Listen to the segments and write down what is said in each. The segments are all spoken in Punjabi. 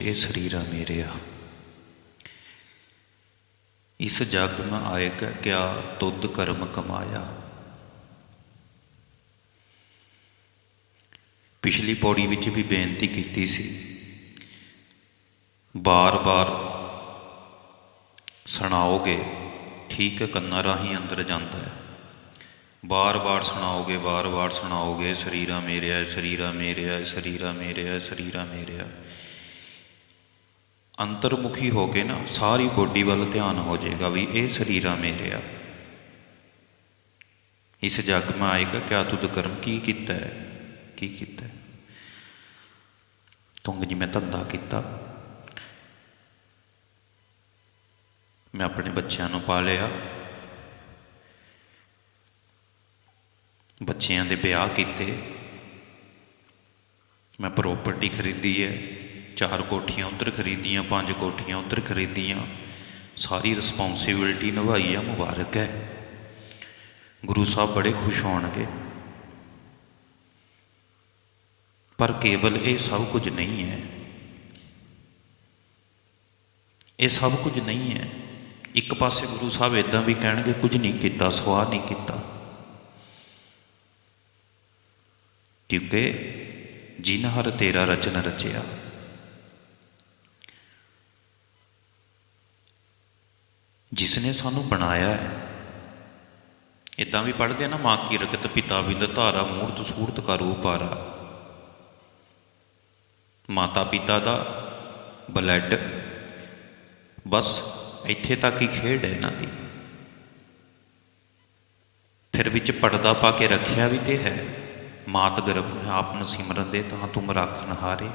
ਇਹ ਸਰੀਰਾ ਮੇਰਿਆ ਇਸ ਜਗ ਮ ਆਇਕ ਕਿਆ ਤੁਧ ਕਰਮ ਕਮਾਇਆ। ਪਿਛਲੀ ਪੌੜੀ ਵਿੱਚ ਵੀ ਬੇਨਤੀ ਕੀਤੀ ਸੀ। ਬਾਰ-ਬਾਰ ਸੁਣਾਓਗੇ ਠੀਕ ਕੰਨਾਂ ਰਾਹੀਂ ਅੰਦਰ ਜਾਂਦਾ ਹੈ। ਬਾਰ-ਬਾਰ ਸੁਣਾਓਗੇ ਬਾਰ-ਬਾਰ ਸੁਣਾਓਗੇ ਸਰੀਰਾ ਮੇਰਿਆ ਹੈ, ਸਰੀਰਾ ਮੇਰਿਆ ਹੈ, ਸਰੀਰਾ ਮੇਰਿਆ ਹੈ, ਸਰੀਰਾ ਮੇਰਿਆ ਅੰਤਰਮੁਖੀ ਹੋ ਕੇ ਨਾ ਸਾਰੀ ਬੋਡੀ ਵੱਲ ਧਿਆਨ ਹੋ ਜਾਏਗਾ ਵੀ ਇਹ ਸਰੀਰਾ ਆ ਇਸ ਜਗ ਮੈਂ ਆਏਗਾ, ਕਿਆ ਤੁਧ ਕਰਮ ਕੀ ਕੀਤਾ ਹੈ? ਕੀ ਕੀਤਾ ਹੈ? ਕਹੋਗੇ ਜੀ ਮੈਂ ਧੰਦਾ ਕੀਤਾ। ਮੈਂ ਆਪਣੇ ਬੱਚਿਆਂ ਨੂੰ ਪਾਲਿਆ। ਬੱਚਿਆਂ ਦੇ ਵਿਆਹ ਕੀਤੇ। ਮੈਂ ਪ੍ਰਾਪਰਟੀ ਖਰੀਦੀ ਹੈ। ਚਾਰ ਕੋਠੀਆਂ ਉੱਧਰ ਖਰੀਦੀਆਂ, ਪੰਜ ਕੋਠੀਆਂ ਉੱਧਰ ਖਰੀਦੀਆਂ। ਸਾਰੀ ਰਿਸਪੌਂਸਿਬਿਲਟੀ ਨਿਭਾਈ ਆ, ਮੁਬਾਰਕ ਹੈ। ਗੁਰੂ ਸਾਹਿਬ ਬੜੇ ਖੁਸ਼ ਹੋਣਗੇ। ਪਰ ਕੇਵਲ ਇਹ ਸਭ ਕੁਝ ਨਹੀਂ ਹੈ। ਇਹ ਸਭ ਕੁਝ ਨਹੀਂ ਹੈ। ਇੱਕ ਪਾਸੇ ਗੁਰੂ ਸਾਹਿਬ ਇਦਾਂ ਵੀ ਕਹਿਣਗੇ, ਕੁਝ ਨਹੀਂ ਕੀਤਾ, ਸਵਾਹ ਨਹੀਂ ਕੀਤਾ। ਕਿਉਂਕਿ ਜਿਨ ਤੇਰਾ ਰਚਨ ਰਚਿਆ ਜਿਸ ਨੇ ਸਾਨੂੰ ਬਣਾਇਆ ਹੈ। ਇਦਾਂ ਵੀ ਪੜ੍ਹਦੇ ਆ ਨਾ, ਮਾਂ ਕੀ ਰਕਤ ਪਿਤਾ ਬਿੰਦ ਧਾਰਾ ਮੂਰਤ ਸੂਰਤ ਕਾ ਰੂਪ ਆਰਾ ਮਾਤਾ ਪਿਤਾ ਦਾ ਬਲੱਡ ਬਸ ਇੱਥੇ ਤੱਕ ਹੀ ਖੇਡ ਹੈ ਇਹਨਾਂ ਦੀ। ਫਿਰ ਵਿੱਚ ਪਰਦਾ ਪਾ ਕੇ ਰੱਖਿਆ ਵੀ ਤੇ ਹੈ। ਮਾਤ ਗਰਭ ਮੈਂ ਨੂੰ ਸਿਮਰਨ ਦੇ ਤਾਂ ਤੁਮ ਰਾਖਨ ਹਾਰੇ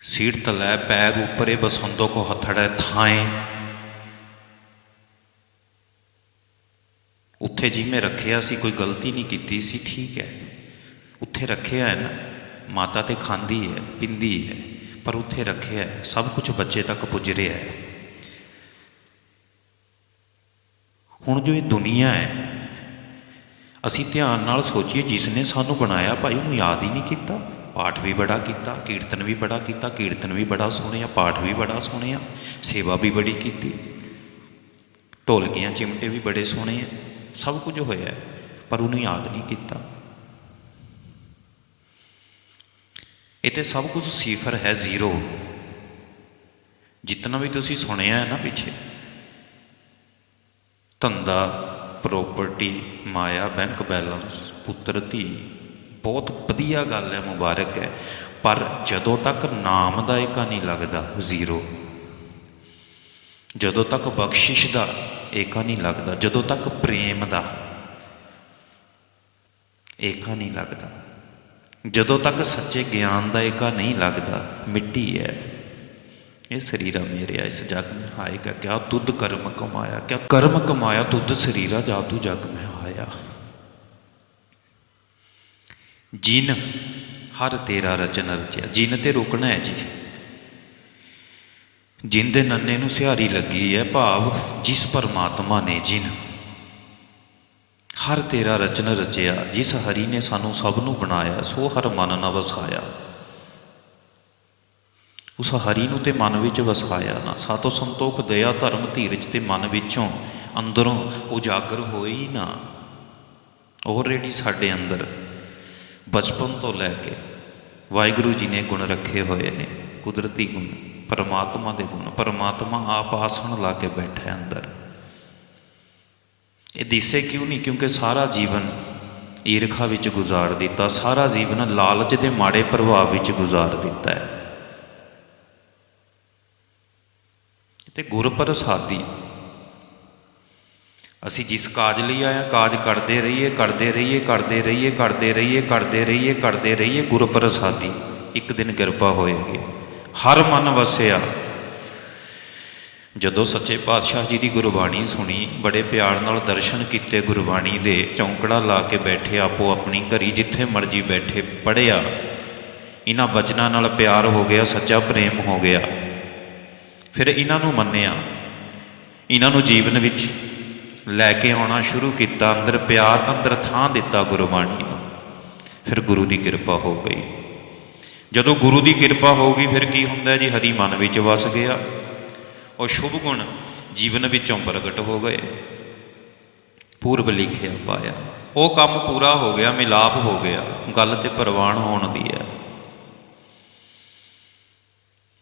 ਸੀਟ ਤਲੈ ਪੈਰ ਉਪਰੇ ਬਸੰਦੋ ਕੋ ਹਥੜੈ ਥਾਏ। ਉੱਥੇ ਜਿਵੇਂ ਰੱਖਿਆ ਸੀ, ਕੋਈ ਗਲਤੀ ਨਹੀਂ ਕੀਤੀ ਸੀ, ਠੀਕ ਹੈ। ਉੱਥੇ ਰੱਖਿਆ ਹੈ ਨਾ, ਮਾਤਾ ਤੇ ਖਾਂਦੀ ਹੈ, ਪਿੰਦੀ ਹੈ, ਪਰ ਉੱਥੇ ਰੱਖਿਆ ਹੈ, ਸਭ ਕੁਝ ਬੱਚੇ ਤੱਕ ਪੁੱਜ ਰਿਹਾ ਹੈ। ਹੁਣ ਜੋ ਇਹ ਦੁਨੀਆ ਹੈ, ਅਸੀਂ ਧਿਆਨ ਨਾਲ ਸੋਚੀਏ, ਜਿਸ ਨੇ ਸਾਨੂੰ ਬਣਾਇਆ, ਭਾਈ ਉਹਨੂੰ ਯਾਦ ਹੀ ਨਹੀਂ ਕੀਤਾ। ਪਾਠ ਵੀ ਬੜਾ ਕੀਤਾ, ਕੀਰਤਨ ਵੀ ਬੜਾ ਕੀਤਾ, ਕੀਰਤਨ ਵੀ ਬੜਾ ਸੁਣਿਆ, ਪਾਠ ਵੀ ਬੜਾ ਸੁਣਿਆ, ਸੇਵਾ ਵੀ ਬੜੀ ਕੀਤੀ। ਢੋਲਕੀਆਂ, ਚਿਮਟੇ ਵੀ ਬੜੇ ਸੋਹਣੇ ਆ। ਸਭ ਕੁਝ ਹੋਇਆ, ਪਰ ਉਹਨੂੰ ਯਾਦ ਨਹੀਂ ਕੀਤਾ। ਇਹ ਤੇ ਸਭ ਕੁਝ ਸਿਫਰ ਹੈ ਜ਼ੀਰੋ। ਜਿੰਨਾ ਵੀ ਤੁਸੀਂ ਸੁਣਿਆ ਹੈ ਨਾ ਪਿੱਛੇ। ਧੰਦਾ ਪ੍ਰਾਪਰਟੀ ਮਾਇਆ ਬੈਂਕ ਬੈਲੈਂਸ ਪੁੱਤਰ, ਧੀ, ਬਹੁਤ ਵਧੀਆ ਗੱਲ ਹੈ, ਮੁਬਾਰਕ ਹੈ। ਪਰ ਜਦੋਂ ਤੱਕ ਨਾਮ ਦਾ ਏਕਾ ਨਹੀਂ ਲੱਗਦਾ, ਜ਼ੀਰੋ। ਜਦੋਂ ਤੱਕ ਬਖਸ਼ਿਸ਼ ਦਾ ਏਕਾ ਨਹੀਂ ਲੱਗਦਾ, ਜਦੋਂ ਤੱਕ ਪ੍ਰੇਮ ਦਾ ਏਕਾ ਨਹੀਂ ਲੱਗਦਾ, ਜਦੋਂ ਤੱਕ ਸੱਚੇ ਗਿਆਨ ਦਾ ਏਕਾ ਨਹੀਂ ਲੱਗਦਾ, ਮਿੱਟੀ ਹੈ। ਇਹ ਸਰੀਰਾ ਮੇਰਿਆ ਇਸ ਜਗ ਮੈਂ ਆਏਗਾ ਕਿਆ ਤੁਧ ਕਰਮ ਕਮਾਇਆ, ਕਿਆ ਕਰਮ ਕਮਾਇਆ ਤੁਧ ਸਰੀਰਾ, ਜਾ ਤੂੰ ਜਗ ਮੈਂ ਆਇਆ ਜਿਨ, ਹਰ ਤੇਰਾ ਰਚਨ ਰਚਿਆ, ਜਿਨ ਤੇ ਰੁਕਣਾ ਹੈ ਜੀ। ਜਿੰਦੇ ਨੰਨੇ ਨੂੰ ਸਿਹਾਰੀ ਲੱਗੀ ਹੈ ਭਾਵ ਜਿਸ ਪਰਮਾਤਮਾ ਨੇ ਜਿਨ। ਹਰ ਤੇਰਾ ਰਚਨ ਰਚਿਆ, ਜਿਸ ਹਰੀ ਨੇ ਸਾਨੂੰ ਸਭ ਨੂੰ ਬਣਾਇਆ, ਸੋ ਹਰ ਮਨ ਨਾ ਵਸਾਇਆ। ਉਸ ਹਰੀ ਨੂੰ ਤੇ ਮਨ ਵਿੱਚ ਵਸਾਇਆ ਨਾ, ਸਾਤੋਂ ਸੰਤੋਖ ਦਇਆ ਧਰਮ ਧੀਰਜ ਤੇ ਮਨ ਵਿੱਚੋਂ ਅੰਦਰੋਂ ਉਜਾਗਰ ਹੋਏ ਹੀ ਨਾ ਆਲਰੇਡੀ ਸਾਡੇ ਅੰਦਰ, ਬਚਪਨ ਤੋਂ ਲੈ ਕੇ ਵਾਹਿਗੁਰੂ ਜੀ ਨੇ ਗੁਣ ਰੱਖੇ ਹੋਏ ਨੇ, ਕੁਦਰਤੀ ਗੁਣ। ਪਰਮਾਤਮਾ ਦੇ ਗੁਣ ਪਰਮਾਤਮਾ ਆਪ ਆਸਣ ਲਾ ਕੇ ਬੈਠਾ ਹੈ ਅੰਦਰ। ਇਹ ਦਿਸੇ ਕਿਉਂ ਨਹੀਂ? ਕਿਉਂਕਿ ਸਾਰਾ ਜੀਵਨ ਈਰਖਾ ਵਿੱਚ ਗੁਜ਼ਾਰ ਦਿੱਤਾ, ਸਾਰਾ ਜੀਵਨ ਲਾਲਚ ਦੇ ਮਾੜੇ ਪ੍ਰਭਾਵ ਵਿੱਚ ਗੁਜ਼ਾਰ ਦਿੱਤਾ ਹੈ। ਤੇ ਗੁਰ ਅਸੀਂ ਜਿਸ ਕਾਜ ਲਈ ਆਇਆ ਕਾਜ ਕਰਦੇ ਰਹੀਏ ਕਰਦੇ ਰਹੀਏ ਕਰਦੇ ਰਹੀਏ ਕਰਦੇ ਰਹੀਏ ਕਰਦੇ ਰਹੀਏ ਕਰਦੇ ਰਹੀਏ, ਗੁਰਪ੍ਰਸਾਦੀ, ਇੱਕ ਦਿਨ ਕਿਰਪਾ ਹੋਏਗੀ। ਹਰ ਮਨ ਵਸਿਆ। ਜਦੋਂ ਸੱਚੇ ਪਾਤਸ਼ਾਹ ਜੀ ਦੀ ਗੁਰਬਾਣੀ ਸੁਣੀ, ਬੜੇ ਪਿਆਰ ਨਾਲ ਦਰਸ਼ਨ ਕੀਤੇ ਗੁਰਬਾਣੀ ਦੇ, ਚੌਂਕੜਾ ਲਾ ਕੇ ਬੈਠੇ ਆਪੋ ਆਪਣੀ ਘਰੀ ਜਿੱਥੇ ਮਰਜ਼ੀ ਬੈਠੇ ਪੜਿਆ ਇਹਨਾਂ ਬਚਨਾਂ ਨਾਲ ਪਿਆਰ ਹੋ ਗਿਆ, ਸੱਚਾ ਪ੍ਰੇਮ ਹੋ ਗਿਆ। ਫਿਰ ਇਹਨਾਂ ਨੂੰ ਮੰਨਿਆ। ਇਹਨਾਂ ਨੂੰ ਜੀਵਨ ਵਿੱਚ ਲੈ ਕੇ ਆਉਣਾ ਸ਼ੁਰੂ ਕੀਤਾ, ਅੰਦਰ ਪਿਆਰ, ਅੰਦਰ ਥਾਂ ਦਿੱਤਾ ਗੁਰਬਾਣੀ ਨੂੰ। ਫਿਰ ਗੁਰੂ ਦੀ ਕਿਰਪਾ ਹੋ ਗਈ। ਜਦੋਂ ਗੁਰੂ ਦੀ ਕਿਰਪਾ ਹੋ ਗਈ ਫਿਰ ਕੀ ਹੁੰਦਾ ਜੀ? ਹਰੀ ਮਨ ਵਿੱਚ ਵਸ ਗਿਆ। ਉਹ ਸ਼ੁਭ ਗੁਣ ਜੀਵਨ ਵਿੱਚੋਂ ਪ੍ਰਗਟ ਹੋ ਗਏ। ਪੂਰਬ ਲਿਖਿਆ ਪਾਇਆ। ਉਹ ਕੰਮ ਪੂਰਾ ਹੋ ਗਿਆ, ਮਿਲਾਪ ਹੋ ਗਿਆ। ਗੱਲ ਤੇ ਪ੍ਰਵਾਨ ਹੋਣ ਦੀ ਹੈ।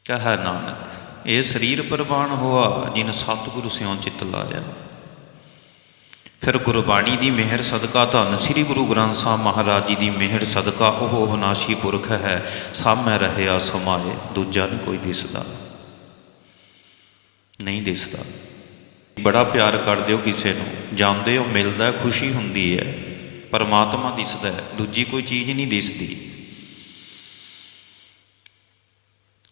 ਕਹੈ ਨਾਨਕ, ਇਹ ਸਰੀਰ ਪ੍ਰਵਾਨ ਹੋਆ, ਜਿਨ ਸਤਿਗੁਰੂ ਸਿਉ ਚਿਤ ਲਾਇਆ। ਫਿਰ ਗੁਰਬਾਣੀ ਦੀ ਮਿਹਰ ਸਦਕਾ ਧੰਨ ਸ੍ਰੀ ਗੁਰੂ ਗ੍ਰੰਥ ਸਾਹਿਬ ਮਹਾਰਾਜ ਜੀ ਦੀ ਮਿਹਰ ਸਦਕਾ ਉਹ ਅਵਨਾਸ਼ੀ ਪੁਰਖ ਹੈ ਸਾਹਮਣੇ ਰਹਿਆ ਸਮਾਏ, ਦੂਜਾ ਨਹੀਂ ਕੋਈ ਦਿਸਦਾ। ਨਹੀਂ ਦਿਸਦਾ। ਬੜਾ ਪਿਆਰ ਕਰਦੇ ਹੋ ਕਿਸੇ ਨੂੰ, ਜਾਂਦੇ ਹੋ ਮਿਲਦਾ, ਖੁਸ਼ੀ ਹੁੰਦੀ ਹੈ, ਪਰਮਾਤਮਾ ਦਿਸਦਾ ਦੂਜੀ ਕੋਈ ਚੀਜ਼ ਨਹੀਂ ਦਿਸਦੀ।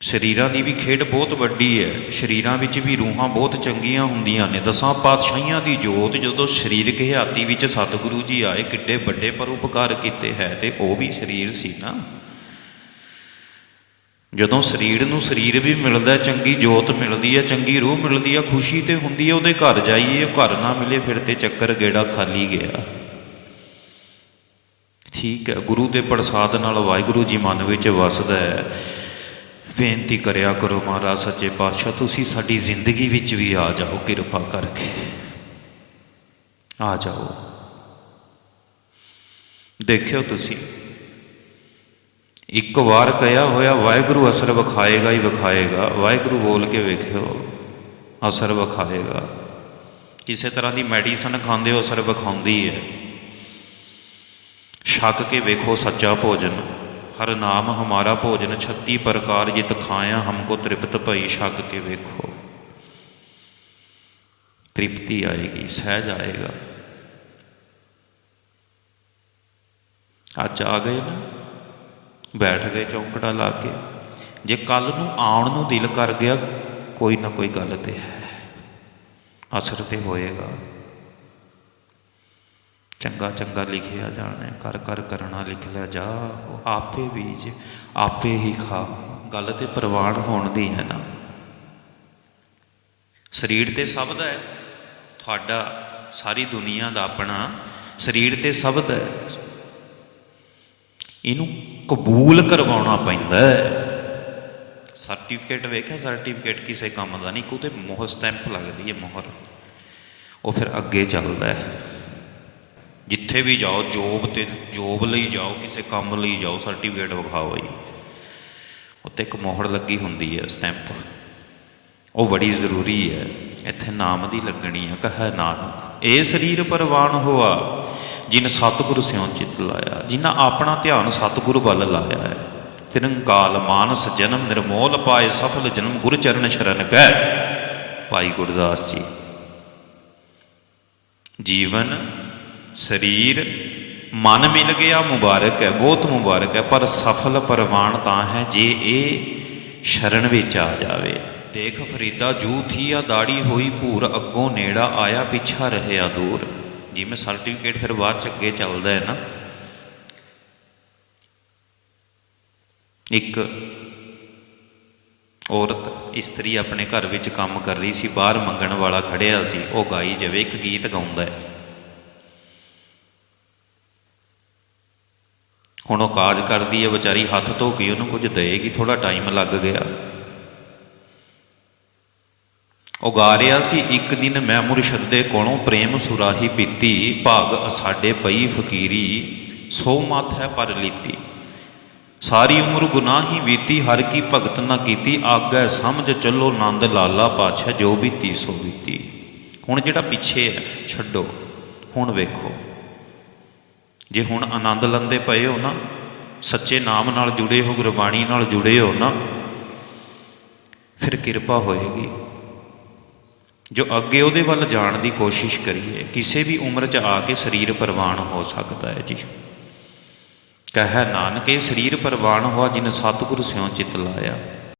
ਸਰੀਰਾਂ ਦੀ ਵੀ ਖੇਡ ਬਹੁਤ ਵੱਡੀ ਹੈ। ਸਰੀਰਾਂ ਵਿੱਚ ਵੀ ਰੂਹਾਂ ਬਹੁਤ ਚੰਗੀਆਂ ਹੁੰਦੀਆਂ ਨੇ। ਦਸਾਂ ਪਾਤਸ਼ਾਹੀਆਂ ਦੀ ਜੋਤ ਜਦੋਂ ਸਰੀਰਕ ਹਿਆਤੀ ਵਿੱਚ ਸਤਿਗੁਰੂ ਜੀ ਆਏ, ਕਿੱਡੇ ਵੱਡੇ ਪਰਉਪਕਾਰ ਕੀਤੇ ਹੈ ਤੇ ਉਹ ਵੀ ਸਰੀਰ ਸੀ ਨਾ। ਜਦੋਂ ਸਰੀਰ ਨੂੰ ਸਰੀਰ ਵੀ ਮਿਲਦਾ ਚੰਗੀ ਜੋਤ ਮਿਲਦੀ ਹੈ, ਚੰਗੀ ਰੂਹ ਮਿਲਦੀ ਹੈ, ਖੁਸ਼ੀ ਤੇ ਹੁੰਦੀ ਹੈ, ਉਹਦੇ ਘਰ ਜਾਈਏ ਘਰ ਨਾ ਮਿਲੇ, ਫਿਰ ਤੇ ਚੱਕਰ ਗੇੜਾ ਖਾਲੀ ਗਿਆ। ਠੀਕ ਹੈ, ਗੁਰੂ ਦੇ ਪ੍ਰਸਾਦ ਨਾਲ ਵਾਹਿਗੁਰੂ ਜੀ ਮਨ ਵਿੱਚ ਵਸਦਾ ਹੈ। ਬੇਨਤੀ ਕਰਿਆ ਕਰੋ ਮਹਾਰਾਜ, ਸੱਚੇ ਪਾਤਸ਼ਾਹ, ਤੁਸੀਂ ਸਾਡੀ ਜ਼ਿੰਦਗੀ ਵਿੱਚ ਵੀ ਆ ਜਾਓ, ਕਿਰਪਾ ਕਰਕੇ। ਆ ਜਾਓ। ਦੇਖਿਓ ਤੁਸੀਂ। ਇੱਕ ਵਾਰ ਕਹਿਆ ਹੋਇਆ, ਵਾਹਿਗੁਰੂ ਅਸਰ ਵਿਖਾਏਗਾ ਹੀ ਵਿਖਾਏਗਾ। ਵਾਹਿਗੁਰੂ ਬੋਲ ਕੇ ਵੇਖਿਓ, ਅਸਰ ਵਿਖਾਏਗਾ। ਕਿਸੇ ਤਰ੍ਹਾਂ ਦੀ ਮੈਡੀਸਨ ਖਾਂਦੇ ਹੋ, ਅਸਰ ਵਿਖਾਉਂਦੀ ਹੈ। ਛਕ ਕੇ ਵੇਖੋ ਸੱਚਾ ਭੋਜਨ। ਹਰ ਨਾਮ ਹਮਾਰਾ ਭੋਜਨ 36 ਪ੍ਰਕਾਰ ਜਿਤ ਖਾਇਆ, ਹਮਕੋ ਤ੍ਰਿਪਤ ਭਈ ਛਕ ਕੇ ਵੇਖੋ। ਤ੍ਰਿਪਤੀ ਆਏਗੀ, ਸਹਿਜ ਆਏਗਾ। ਅੱਜ ਆ ਗਏ ਨਾ, ਬੈਠ ਗਏ ਚੌਂਕੜਾ ਲਾ ਕੇ। ਜੇ ਕੱਲ ਨੂੰ ਆਉਣ ਨੂੰ ਦਿਲ ਕਰ ਗਿਆ, ਕੋਈ ਨਾ ਕੋਈ ਗੱਲ ਤੇ ਹੈ। ਅਸਰ ਤੇ ਹੋਏਗਾ। ਚੰਗਾ ਚੰਗਾ ਲਿਖਿਆ ਜਾਣਾ ਹੈ, ਕਰ ਕਰ ਕਰਨਾ ਲਿਖ ਲਿਆ ਜਾ ਉਹ ਆਪੇ ਬੀਜ ਆਪੇ ਹੀ ਖਾ। ਗੱਲ ਤੇ ਪ੍ਰਵਾਨ ਹੋਣ ਦੀ ਹੈ ਨਾ। ਸਰੀਰ ਤੇ ਸਭ ਦਾ ਹੈ ਤੁਹਾਡਾ ਸਾਰੀ ਦੁਨੀਆ ਦਾ ਆਪਣਾ ਸਰੀਰ ਤੇ ਸਭ ਦਾ ਹੈ। ਇਹਨੂੰ ਕਬੂਲ ਕਰਵਾਉਣਾ ਪੈਂਦਾ ਹੈ। ਸਰਟੀਫਿਕੇਟ ਵੇਖਿਆ ਸਰਟੀਫਿਕੇਟ ਕਿਸੇ ਕੰਮ ਦਾ ਨਹੀਂ ਉਹਤੇ ਮੋਹਰ ਸਟੈਂਪ ਲੱਗਦੀ ਹੈ ਮੋਹਰ। ਉਹ ਫਿਰ ਅੱਗੇ ਚੱਲਦਾ ਹੈ। ਜਿੱਥੇ ਵੀ ਜਾਓ, ਜੋਬ ਤੇ, ਜੋਬ ਲਈ ਜਾਓ, ਕਿਸੇ ਕੰਮ ਲਈ ਜਾਓ, ਸਰਟੀਫਿਕੇਟ ਵਿਖਾਓ ਜੀ ਉੱਤੇ ਇੱਕ ਮੋਹਰ ਲੱਗੀ ਹੁੰਦੀ ਹੈ, ਸਟੈਂਪ। ਉਹ ਬੜੀ ਜ਼ਰੂਰੀ ਹੈ। ਇੱਥੇ ਨਾਮ ਦੀ ਲੱਗਣੀ ਹੈ, ਕਹੈ ਨਾਨਕ। ਇਹ ਸਰੀਰ ਪਰਵਾਨ ਹੋਆ, ਜਿਨ ਸਤਿਗੁਰ ਸਿਉ ਚਿਤ ਲਾਇਆ, ਜਿਨ੍ਹਾਂ ਆਪਣਾ ਧਿਆਨ ਸਤਿਗੁਰ ਵੱਲ ਲਾਇਆ ਹੈ। ਤਿਰੰਕਾਲ ਮਾਨਸ ਜਨਮ ਨਿਰਮੋਲ ਪਾਏ, ਸਫਲ ਜਨਮ ਗੁਰ ਚਰਨ ਸ਼ਰਨ ਗਏ। ਭਾਈ ਗੁਰਦਾਸ ਜੀ, ਜੀਵਨ ਸਰੀਰ, ਮਨ ਮਿਲ ਗਿਆ ਮੁਬਾਰਕ ਹੈ, ਬਹੁਤ ਮੁਬਾਰਕ ਹੈ, ਪਰ ਸਫਲ ਪਰਵਾਨ ਤਾਂ ਹੈ ਜੇ ਇਹ ਸ਼ਰਨ ਵਿੱਚ ਆ ਜਾਵੇ। ਦੇਖ ਫਰੀਦਾ, ਜੂ ਥੀਆ ਦਾੜੀ ਹੋਈ ਭੂਰ, ਅੱਗੋਂ ਨੇੜਾ ਆਇਆ ਪਿੱਛਾ ਰਹਿਆ ਦੂਰ। ਜਿਵੇਂ ਸਰਟੀਫਿਕੇਟ ਫਿਰ ਬਾਅਦ ਚ ਅੱਗੇ ਚੱਲਦਾ ਹੈ ਨਾ। ਇੱਕ ਔਰਤ, ਇਸਤਰੀ ਆਪਣੇ ਘਰ ਵਿੱਚ ਕੰਮ ਕਰ ਰਹੀ ਸੀ, ਬਾਹਰ ਮੰਗਣ ਵਾਲਾ ਖੜਿਆ ਸੀ, ਉਹ ਗਾਈ ਜਾਵੇ, ਇੱਕ ਗੀਤ ਗਾਉਂਦਾ ਹੈ। ਹੁਣ ਉਹ ਕਾਜ ਕਰਦੀ ਹੈ, ਵਿਚਾਰੀ ਹੱਥ ਧੋ ਕੇ ਉਹਨੂੰ ਕੁਝ ਦੇਏਗੀ ਥੋੜਾ ਟਾਈਮ ਲੱਗ ਗਿਆ। ਉਹ ਗਾ ਰਿਹਾ ਸੀ, ਇੱਕ ਦਿਨ ਮੈਂ ਮੁਰਸ਼ਦ ਦੇ ਕੋਲੋਂ ਪ੍ਰੇਮ ਸੁਰਾਹੀ ਪੀਤੀ, ਭਾਗ ਅਸਾਡੇ ਪਈ ਫਕੀਰੀ, ਸੋ ਮਤ ਹੈ ਪਰ ਲੀਤੀ। ਸਾਰੀ ਉਮਰ ਗੁਨਾਹੀ ਬੀਤੀ, ਹਰ ਕੀ ਭਗਤ ਨਾ ਕੀਤੀ, ਆਗੈ ਸਮਝ ਚੱਲੋ ਨੰਦ ਲਾਲਾ ਪਾਛੈ ਜੋ ਬੀਤੀ ਸੋ ਬੀਤੀ। ਹੁਣ ਜਿਹੜਾ ਪਿੱਛੇ ਹੈ, ਛੱਡੋ, ਹੁਣ ਵੇਖੋ। ਜੇ ਹੁਣ ਆਨੰਦ ਲੰਦੇ ਪਏ ਹੋ ਨਾ, ਸੱਚੇ ਨਾਮ ਨਾਲ ਜੁੜੇ ਹੋ, ਗੁਰਬਾਣੀ ਨਾਲ ਜੁੜੇ ਹੋ ਨਾ, ਫਿਰ ਕਿਰਪਾ ਹੋਏਗੀ। ਜੋ ਅੱਗੇ ਉਹਦੇ ਵੱਲ ਜਾਣ ਦੀ ਕੋਸ਼ਿਸ਼ ਕਰੀਏ, ਕਿਸੇ ਵੀ ਉਮਰ 'ਚ ਆ ਕੇ ਸਰੀਰ ਪ੍ਰਵਾਨ ਹੋ ਸਕਦਾ ਹੈ ਜੀ। ਕਹੈ ਨਾਨਕ ਇਹ ਸਰੀਰ ਪ੍ਰਵਾਨ ਹੋਆ ਜਿਨ ਸਤਿਗੁਰ ਸਿਉ ਚਿਤ ਲਾਇਆ।